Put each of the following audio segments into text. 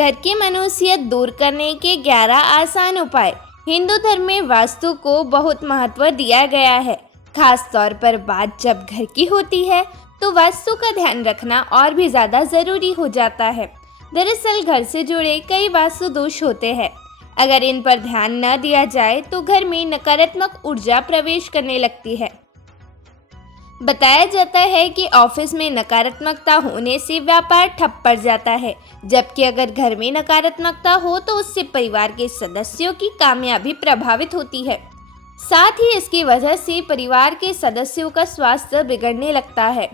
घर की मनूसियत दूर करने के 11 आसान उपाय। हिंदू धर्म में वास्तु को बहुत महत्व दिया गया है। खास तौर पर बात जब घर की होती है तो वास्तु का ध्यान रखना और भी ज़्यादा ज़रूरी हो जाता है। दरअसल घर से जुड़े कई वास्तु दोष होते हैं। अगर इन पर ध्यान न दिया जाए तो घर में नकारात्मक ऊर्जा प्रवेश करने लगती है। बताया जाता है कि ऑफिस में नकारात्मकता होने से व्यापार ठप पड़ जाता है, जबकि अगर घर में नकारात्मकता हो तो उससे परिवार के सदस्यों की कामयाबी प्रभावित होती है। साथ ही इसकी वजह से परिवार के सदस्यों का स्वास्थ्य बिगड़ने लगता है।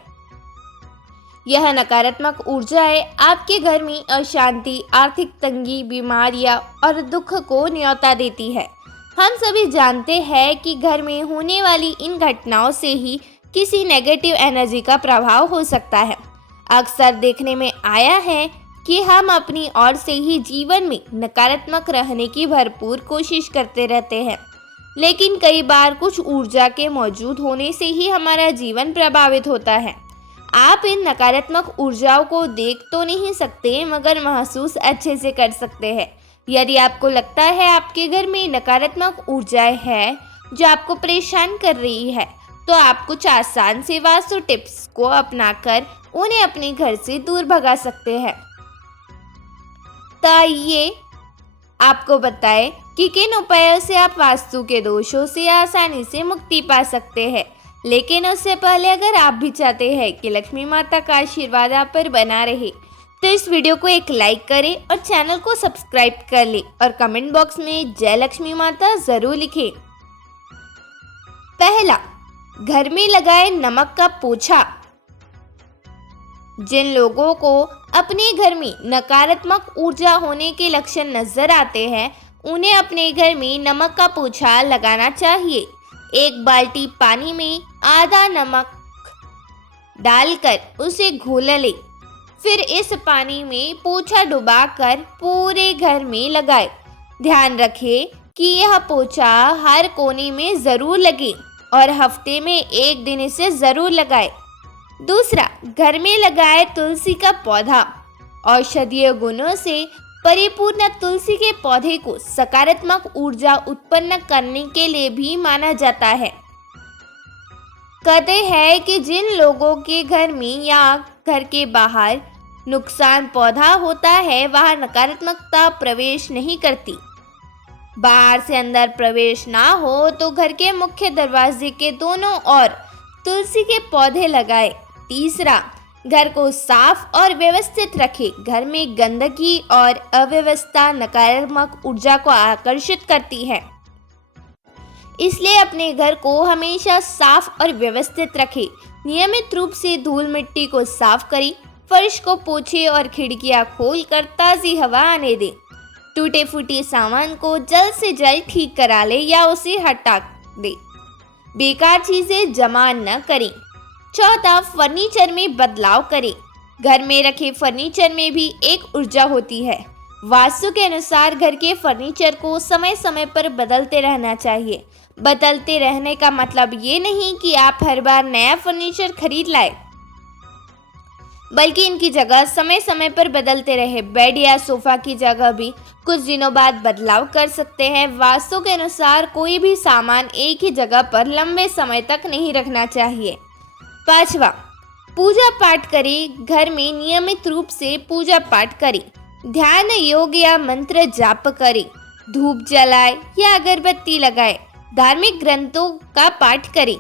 यह नकारात्मक ऊर्जाएं आपके घर में अशांति, आर्थिक तंगी, बीमारियां और दुख को न्योता देती है। हम सभी जानते हैं कि घर में होने वाली इन घटनाओं से ही किसी नेगेटिव एनर्जी का प्रभाव हो सकता है। अक्सर देखने में आया है कि हम अपनी ओर से ही जीवन में नकारात्मक रहने की भरपूर कोशिश करते रहते हैं, लेकिन कई बार कुछ ऊर्जा के मौजूद होने से ही हमारा जीवन प्रभावित होता है। आप इन नकारात्मक ऊर्जाओं को देख तो नहीं सकते, मगर महसूस अच्छे से कर सकते हैं। यदि आपको लगता है आपके घर में नकारात्मक ऊर्जाएं हैं जो आपको परेशान कर रही है, तो आप कुछ आसान से वास्तु टिप्स को अपनाकर उन्हें अपने घर से दूर भगा सकते हैं। तो आइए आपको बताएं कि किन उपायों से आप वास्तु के दोषों से आसानी से मुक्ति पा सकते हैं। लेकिन उससे पहले अगर आप भी चाहते हैं कि लक्ष्मी माता का आशीर्वाद आप पर बना रहे, तो इस वीडियो को एक लाइक करें और चैनल को सब्सक्राइब कर लें और कमेंट बॉक्स में जय लक्ष्मी माता जरूर लिखें। पहला, घर में लगाए नमक का पोछा। जिन लोगों को अपने घर में नकारात्मक ऊर्जा होने के लक्षण नजर आते हैं, उन्हें अपने घर में नमक का पोछा लगाना चाहिए। एक बाल्टी पानी में आधा नमक डालकर उसे घोल ले, फिर इस पानी में पोछा डुबाकर पूरे घर में लगाए। ध्यान रखें कि यह पोछा हर कोने में जरूर लगे और हफ्ते में एक दिन इसे जरूर लगाए। दूसरा, घर में लगाए तुलसी का पौधा। औषधीय गुणों से परिपूर्ण तुलसी के पौधे को सकारात्मक ऊर्जा उत्पन्न करने के लिए भी माना जाता है। कहते हैं कि जिन लोगों के घर में या घर के बाहर नुकसान पौधा होता है, वहां नकारात्मकता प्रवेश नहीं करती। बाहर से अंदर प्रवेश ना हो तो घर के मुख्य दरवाजे के दोनों ओर तुलसी के पौधे लगाए। तीसरा, घर को साफ और व्यवस्थित रखें। घर में गंदगी और अव्यवस्था नकारात्मक ऊर्जा को आकर्षित करती है, इसलिए अपने घर को हमेशा साफ और व्यवस्थित रखें। नियमित रूप से धूल मिट्टी को साफ करें, फर्श को पोंछें और खिड़कियां खोलकर ताज़ी हवा आने दें। टूटे फूटे सामान को जल्द से जल्द ठीक करा ले या उसे हटा दे। बेकार चीजें जमा न करें। चौथा, फर्नीचर में बदलाव करें। घर में रखे फर्नीचर में भी एक ऊर्जा होती है। वास्तु के अनुसार घर के फर्नीचर को समय समय पर बदलते रहना चाहिए। बदलते रहने का मतलब ये नहीं कि आप हर बार नया फर्नीचर खरीद लाए, बल्कि इनकी जगह समय समय पर बदलते रहे। बेड या सोफा की जगह भी कुछ दिनों बाद बदलाव कर सकते हैं। वास्तु के अनुसार कोई भी सामान एक ही जगह पर लंबे समय तक नहीं रखना चाहिए। पांचवा, पूजा पाठ करें। घर में नियमित रूप से पूजा पाठ करें। ध्यान, योग या मंत्र जाप करें। धूप जलाए या अगरबत्ती लगाए। धार्मिक ग्रंथों का पाठ करें।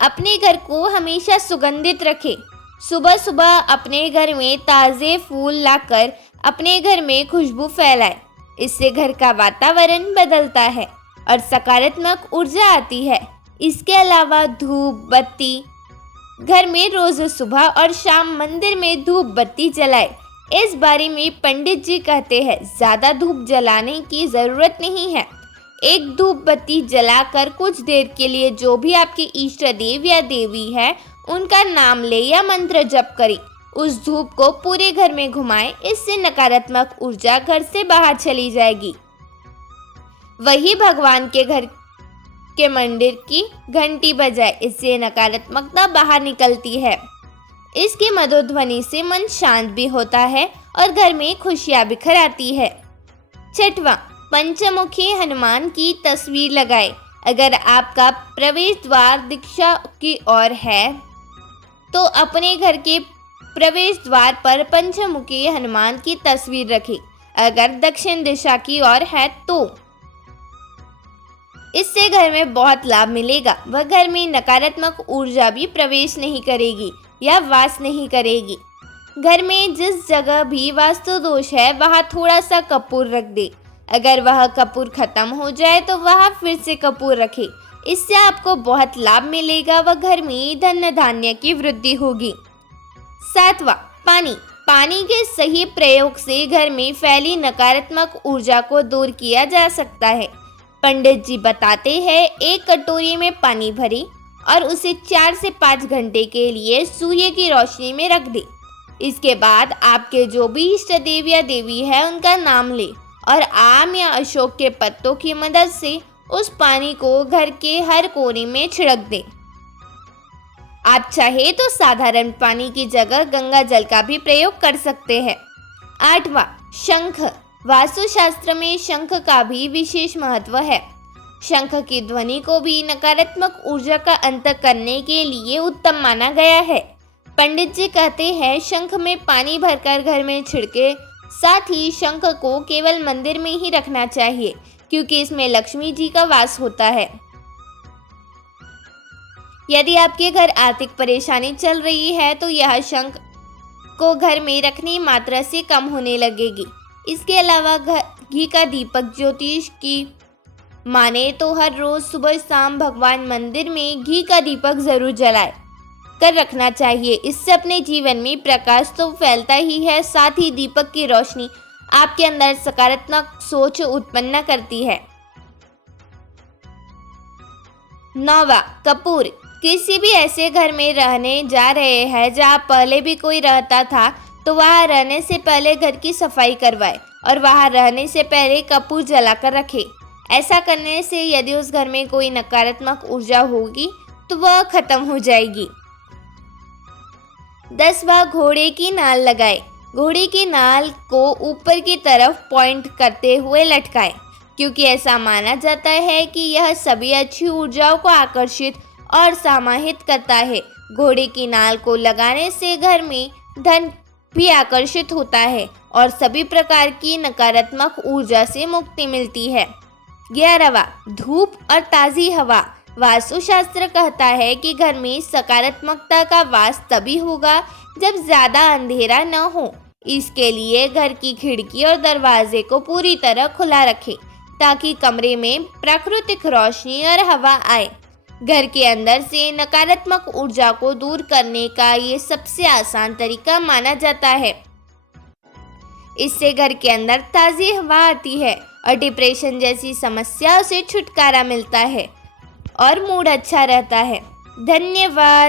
अपने घर को हमेशा सुगंधित रखें। सुबह सुबह अपने घर में ताज़े फूल लाकर अपने घर में खुशबू फैलाएं। इससे घर का वातावरण बदलता है और सकारात्मक ऊर्जा आती है। इसके अलावा धूप बत्ती घर में रोज सुबह और शाम मंदिर में धूप बत्ती जलाए। इस बारे में पंडित जी कहते हैं, ज़्यादा धूप जलाने की ज़रूरत नहीं है। एक धूप बत्ती जलाकर कुछ देर के लिए जो भी आपके इष्ट देव या देवी है उनका नाम ले या मंत्र जप करें। उस धूप को पूरे घर में घुमाएं। इससे नकारात्मक ऊर्जा घर से बाहर चली जाएगी। वही भगवान के घर के मंदिर की घंटी बजाए। इससे नकारात्मकता बाहर निकलती है। इसकी मधुर ध्वनि से मन शांत भी होता है और घर में खुशियां बिखर आती है। छठवां, पंचमुखी हनुमान की तस्वीर लगाएं। अगर आपका प्रवेश द्वार दिशा की ओर है तो अपने घर के प्रवेश द्वार पर पंचमुखी हनुमान की तस्वीर रखें। अगर दक्षिण दिशा की ओर है तो इससे घर में बहुत लाभ मिलेगा। वह घर में नकारात्मक ऊर्जा भी प्रवेश नहीं करेगी या वास नहीं करेगी। घर में जिस जगह भी वास्तु दोष है वहां थोड़ा सा कपूर रख दे। अगर वह कपूर खत्म हो जाए तो वहां फिर से कपूर रखे। इससे आपको बहुत लाभ मिलेगा व घर में धन धान्य की वृद्धि होगी। सातवां, पानी के सही प्रयोग से घर में फैली नकारात्मक ऊर्जा को दूर किया जा सकता है। पंडित जी बताते हैं, एक कटोरी में पानी भरें और उसे 4 से 5 घंटे के लिए सूर्य की रोशनी में रख दें। इसके बाद आपके जो भी इष्ट देव या देवी है उनका नाम ले और आम या अशोक के पत्तों की मदद से उस पानी को घर के हर कोने में छिड़क दें। आप चाहे तो साधारण पानी की जगह गंगा जल का भी प्रयोग कर सकते हैं। आठवां, शंख। वास्तुशास्त्र में शंख का भी विशेष महत्व है। शंख की ध्वनि को भी नकारात्मक ऊर्जा का अंत करने के लिए उत्तम माना गया है। पंडित जी कहते हैं, शंख में पानी भरकर घर में छिड़के। साथ ही शंख को केवल मंदिर में ही रखना चाहिए क्योंकि इसमें लक्ष्मी जी का वास होता है। यदि आपके घर आर्थिक परेशानी चल रही है तो यह शंख को घर में रखने मात्रा से कम होने लगेगी। इसके अलावा घी का दीपक ज्योतिष की माने तो हर रोज सुबह शाम भगवान मंदिर में घी का दीपक जरूर जलाए कर रखना चाहिए। इससे अपने जीवन में प्रकाश तो फैलता ही है, साथ ही दीपक की रोशनी आपके अंदर सकारात्मक सोच उत्पन्न करती है। 9वां, कपूर। किसी भी ऐसे घर में रहने जा रहे हैं जहाँ पहले भी कोई रहता था तो वहाँ रहने से पहले घर की सफाई करवाए और वहाँ रहने से पहले कपूर जलाकर रखे। ऐसा करने से यदि उस घर में कोई नकारात्मक ऊर्जा होगी तो वह खत्म हो जाएगी। 10वां, घोड़े की नाल लगाए। घोड़े की नाल को ऊपर की तरफ पॉइंट करते हुए लटकाएं क्योंकि ऐसा माना जाता है कि यह सभी अच्छी ऊर्जाओं को आकर्षित और समाहित करता है। घोड़े की नाल को लगाने से घर में धन भी आकर्षित होता है और सभी प्रकार की नकारात्मक ऊर्जा से मुक्ति मिलती है। 11वां, धूप और ताज़ी हवा। वास्तुशास्त्र कहता है कि घर में सकारात्मकता का वास तभी होगा जब ज़्यादा अंधेरा न हो। इसके लिए घर की खिड़की और दरवाजे को पूरी तरह खुला रखें ताकि कमरे में प्राकृतिक रोशनी और हवा आए। घर के अंदर से नकारात्मक ऊर्जा को दूर करने का ये सबसे आसान तरीका माना जाता है। इससे घर के अंदर ताज़ी हवा आती है और डिप्रेशन जैसी समस्याओं से छुटकारा मिलता है और मूड अच्छा रहता है। धन्यवाद।